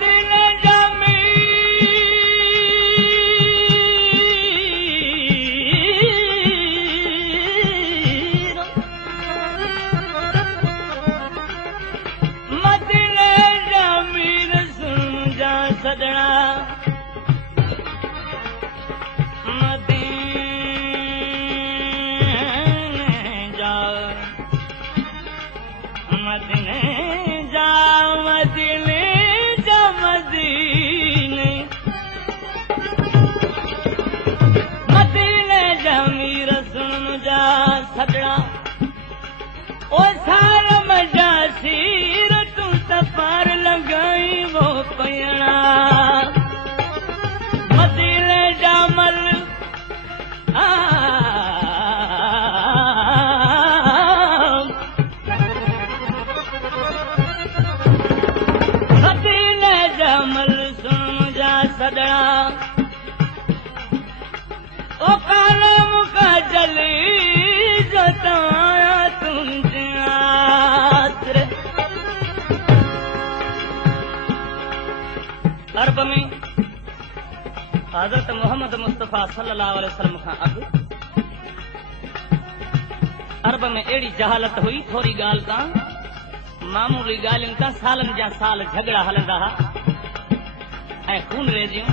मदीने जामी मदीने जामीर सुन जा सदना सदड़ा ओ सार मजा सीर तू सफार लगाई वो पयणा मदीने जामल मदीने जामल सुन जा सदड़ा ओ कालम का जली अरब में हज़रत मोहम्मद मुस्तफ़ा सल्लल्लाहु अलैहि वसल्लम खां अॻु अरब में अहिड़ी जहालत हुई थोरी ॻाल्हि तां मामूली ॻाल्हियुनि तां सालनि जा साल झगड़ा हलंदा हुआ ऐं खून रेज़ियूं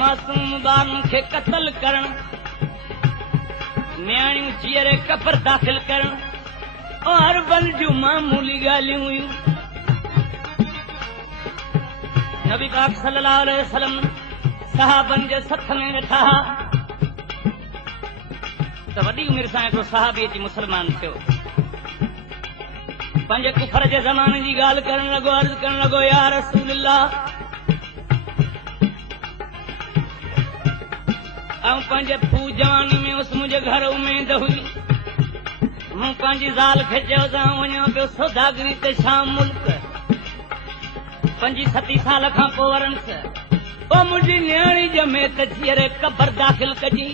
मासूम ॿारनि खे क़त्ल करण न्याणियूं जीअरे कब्र दाख़िल करण और बल जूं मामूली ॻाल्हियूं हुयूं नबी पाक सल्लल्लाहु अलैहि वसल्लम सहाबनि जे सथ में वेठा त वॾी उमिरि सां हिकिड़ो सहाबी अची मुस्लमान थियो पंहिंजे कुफर जे ज़माने जी ॻाल्हि करण लॻो अर्ज़ करण लॻो या रसूल अल्लाह ऐं पंहिंजे फू जवानी में उस मुंहिंजे घर उमेद हुई मूं पंहिंजी ज़ाल खे चयो वञा पियो सौदागरी ते शाम मुल्क 5-7 साल खां पोइ वरनस ओ मुंहिंजी न्याणी ॼमे त जीअरे कब्र दाख़िल कजी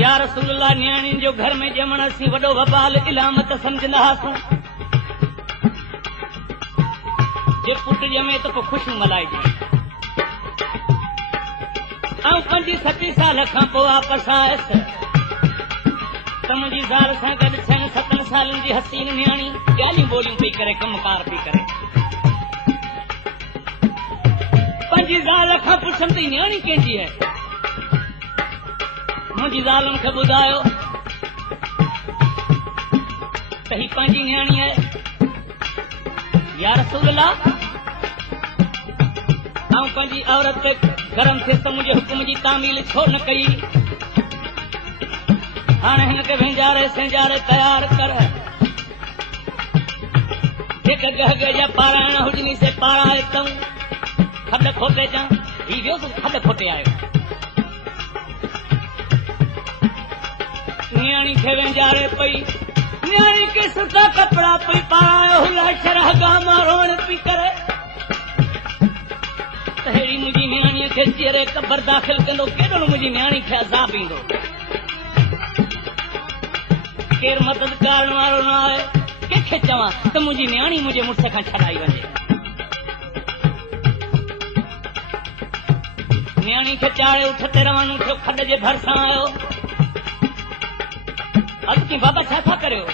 या रसूल अल्लाह न्याणी जो घर में ॼमण असीं वॾो वबाल इलामत सम्झंदा हुआसीं जे पुट ॼमे त पोइ ख़ुशियूं मल्हाइजे ऐं 5-7 साल खां पोइ वापसि आयसि त मुंहिंजी ज़ाल सां गॾु 6-7 सालनि जी हसीन न्याणी ॻाल्हियूं ॿोलियूं पई करे कमकार पई करे पंहिंजी ज़ाल खां पुछनि थी न्याणी कंहिंजी आहे मुंहिंजी ज़ालुनि खे ॿुधायो त ही पंहिंजी न्याणी आहे या रसूल अल्लाह ऐं पंहिंजी औरत खे गरम थिए त मुंहिंजे हुकुम जी तामील छो न कई हाणे हिन खे वेंजारे सेंजारे तयार कर जेके गहगे जा पारायण हुजनी से पाराए तऊं खॾ खोटे जा ही वियो खॾ खोटे आयो न्याणी खे वेंजारे पई न्याणी खे सुठा कपिड़ा पई पारायो हुला शरहगा मां रोअण पई करे त अहिड़ी मुंहिंजी न्याणीअ खे चीरे कब्र दाख़िल कंदो केॾो मुंहिंजी न्याणी खे अज़ाब ईंदो केरु मदद करण वारो न आहे कंहिंखे चवां त मुंहिंजी न्याणी मुंहिंजे मुड़ुस खां छॾाई वञे न्याणी खे चाढ़े उठ ते रवानो थियो खॾ जे भरिसां आयो अॻिते बाबा छा था करियो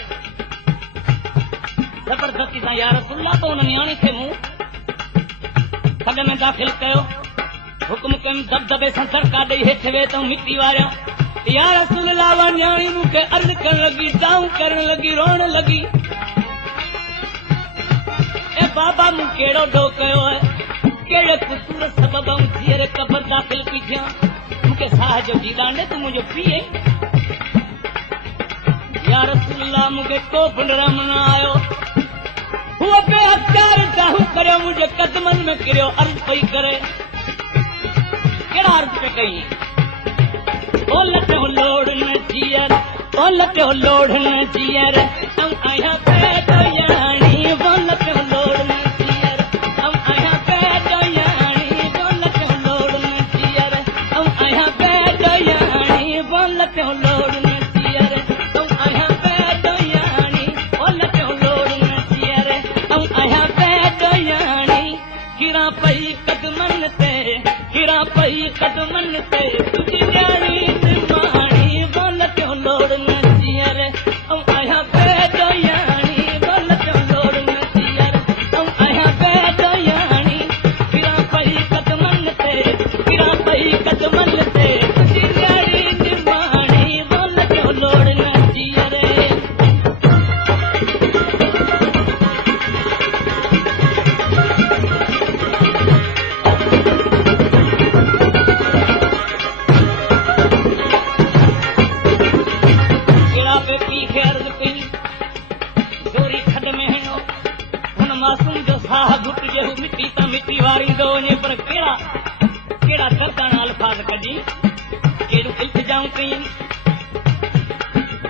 ज़बरदस्ती सां या रसूल अल्लाह त हुन न्याणी खे मूं खॾ में दाख़िल कयो हुकुम कयुमि दबदबे सां दड़का ॾेई हेठि वेठऊं मिटी वारिया या रसूल अल्लाह न्याणी मूंखे अर्ज़ करण लॻी दाऊं करण लॻी रोअण लॻी ए बाबा मूं कहिड़ो ॾोह कयो आहे कहिड़े कुसूर सबब धीअर कब्र दाख़िल पई थियां मूंखे साह जो जीगांडे तूं मुंहिंजो पीउ या रसूल अल्लाह मूंखे को पुंडरम न आयो हुओ बेअख़्तियार दाहूं करियो मुंहिंजे कदमनि में किरियो अर्ज़ पई करे कहिड़ा अर्ज़ पे कई ओ लटो लोड़ न जीअर ओ लटो लोड़ न जीअर ऐं आहियां पैदो याणी वो लटो लोड़ न जीअर ऐं आहियां पैदो याणी वो लटो लोड़ न जीअर ऐं आहियां पैदो याणी वो लटो लोड़ न जीअर ऐं आहियां पैदो याणी वो लटो लोड़ न जीअर ऐं कदमन ते तुझी न्याणी निमाणी बोल क्यों लोड़ न जियर ऐं आहियां बेदयाणी बोल क्यों लोड़ न जियर ऐं आहियां बेदयाणी किरां पई कदमन ते तुझी न्याणी निमाणी बोल क्यों लोड़ न जियर मासूम जो साह घुट जो मिट्टी ता मिट्टी वारींदो वञे पर कहिड़ा दर्दाना अल्फाज़ कढी कहिड़ो इल्तिजाऊं कई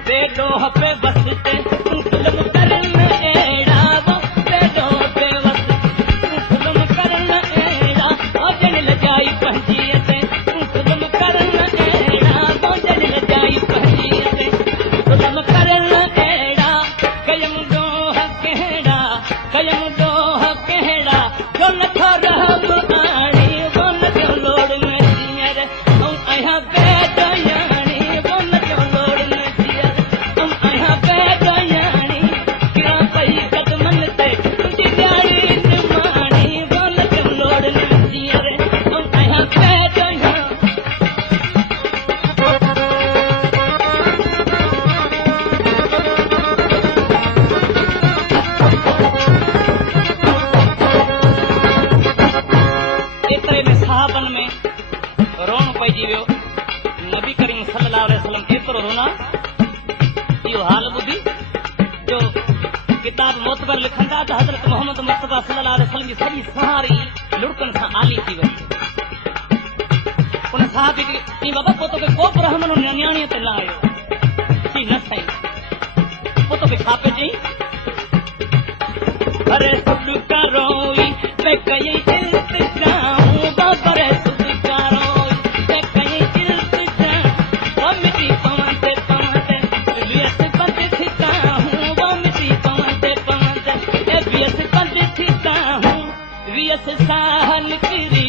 बेडोह पे बस ते जुल्म करन अहिड़ा बेडोह पे बस जुल्म करन अहिड़ा जन लजाई पंहिंजीअ ते जुल्म करन अहिड़ा जन लजाई पंहिंजीअ ते जुल्म करन अहिड़ा कयम डोह कहिड़ा कयम डोह कहिड़ा जो नथो रहम आणी बोल क्यों लोड़ न जियर ऐं आहियां बेदयाणी बोल क्यों लोड़ न जियर ऐं आहियां बेदयाणी किरां पई कदमन ते तुझी न्याणी निमाणी बोल क्यों लोड़ न जियर ऐं आहियां बेदयाणी एतिरे में सहाबन में रोण पइजी वियो नबी करीम सल्लल्लाहु अलैहि वसल्लम एतिरो रोना इहो हाल ॿुधी जो किताब मोतबर लिखनि था त हज़रत मोहम्मद मुस्तफ़ा सल्लल्लाहु अलैहि वसल्लम जी सॼी सहारी लुड़कनि सां आली थी वई उन साहबी खे चई बाबा पोइ तोखे को बि रहम न्याणीअ ते न आयो चई न साईं पोइ तोखे छा पियो चई अरे सुड करोई मैं कई इल्तिजाऊं बाबरे सुड करोई मैं कई इल्तिजाऊं वो मिटी पवंदे वियस बंद थीता हूँ वो मिटी पवंदे ए वियस बंद थीता हूँ वियस साह निकरी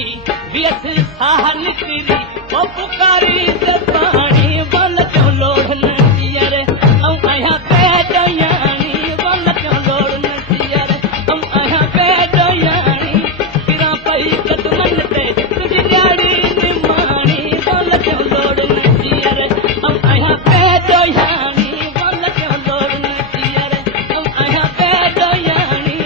वो पुकारी से पानी बोल क्यों लोड़ न जियर ऐं आहियां बेदयाणी बोल क्यों लोड़ न जियर ऐं आहियां बेदयाणी किरां पई कदमन ते तुझी न्याणी निमाणी बोल क्यों लोड़ न जियर ऐं आहियां बेदयाणी बोल क्यों लोड़ न जियर ऐं आहियां बेदयाणी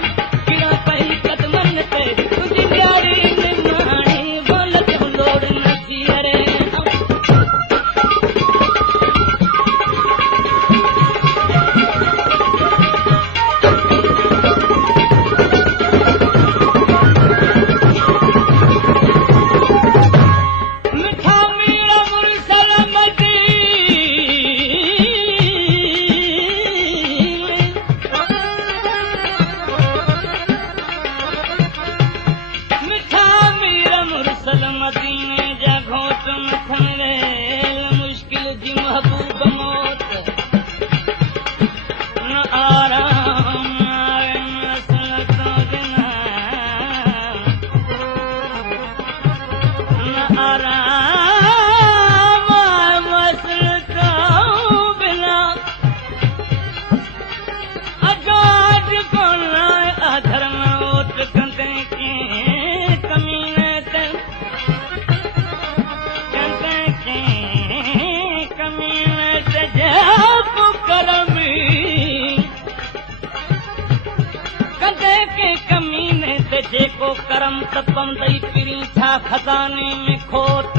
किरां पई कदमन ते तुझी न्याणी निमाणी बोल क्यों लोड़ न जियर मिठा मीरा मुरसल मिठा मीरा मुरसल मदीने जा घोट मथन रे मुश्किल जी महबूब मौत न आराम आए मसल तो जना न आराम आए मसल तो बिना अजाज कोन अधर्म ओट कंदे के कमीने ते कंदे के कमीने ते जाप करमी कंदे के कमीने ते जेको करम तपंदई पिरी था खजाने में खोट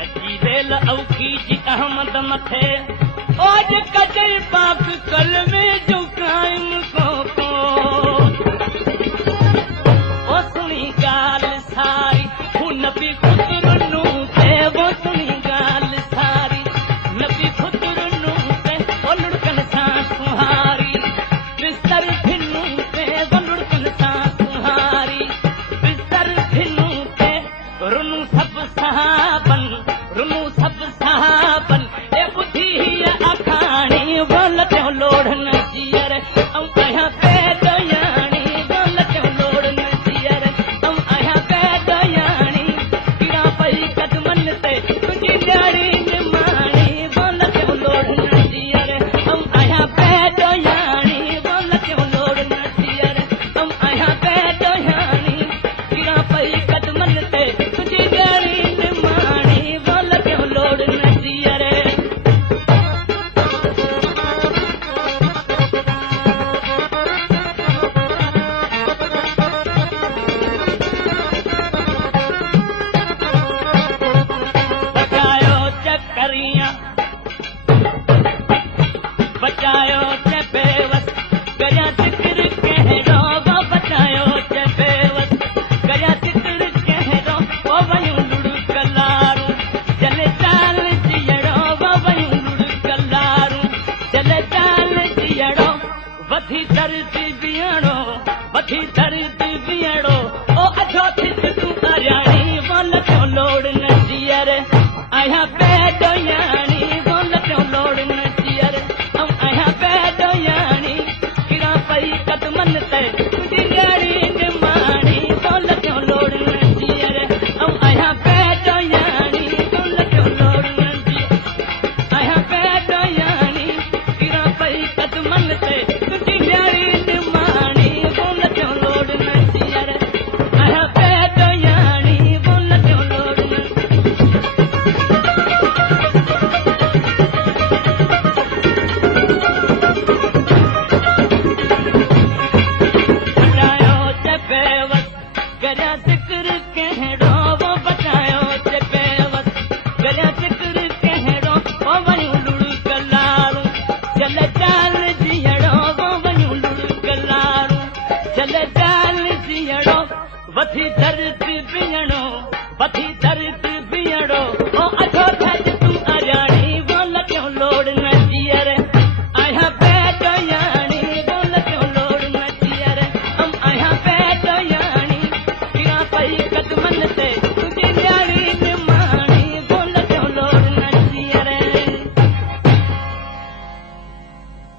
अजी दिल औखी जी अहमद मथे ओज कजल पाक कल में जो कायम को ओ सुनी गाल सारी हूं नबी खुदरनू ते वो सुनी गाल सारी नबी खुदरनू ते ओ लुड़कन सां सुहारी बिस्तर भिनू ते वो लुड़कन सां सुहारी बिस्तर भिनू ते रुनू सब सहाबन ए बुद्धि अखाणी बोल क्यों लोड़ न चले चाल जीअड़ो वधी धरती बीहणो वधी धरती बीहणो ओ अछो थिस तूं अरियाणी बोल तो लोड़ न जीअर आया पेडो यानी बोल तो लोड़ न जीअर आया पेडो यानी किरा पई कदमन ते तुझी न्याणी निमाणी बोल तो लोड़ न जीअर आया पेडो यानी बोल तो लोड़ न जीअर आया पेडो यानी किरा पई कदमन ते तुझी न्याणी निमाणी बोल तो लोड़ न जीअर आया पेडो यानी बोल तो लोड़ न बचायो ते बेवस करिया जिक्र कहिड़ो वो बचायो ते बेवस करिया जिक्र कहिड़ो वो वञूं लुड़ कलारूं चल चाल जीअड़ो वो वञूं लुड़ कलारूं चल चाल जीअड़ो वधी धरती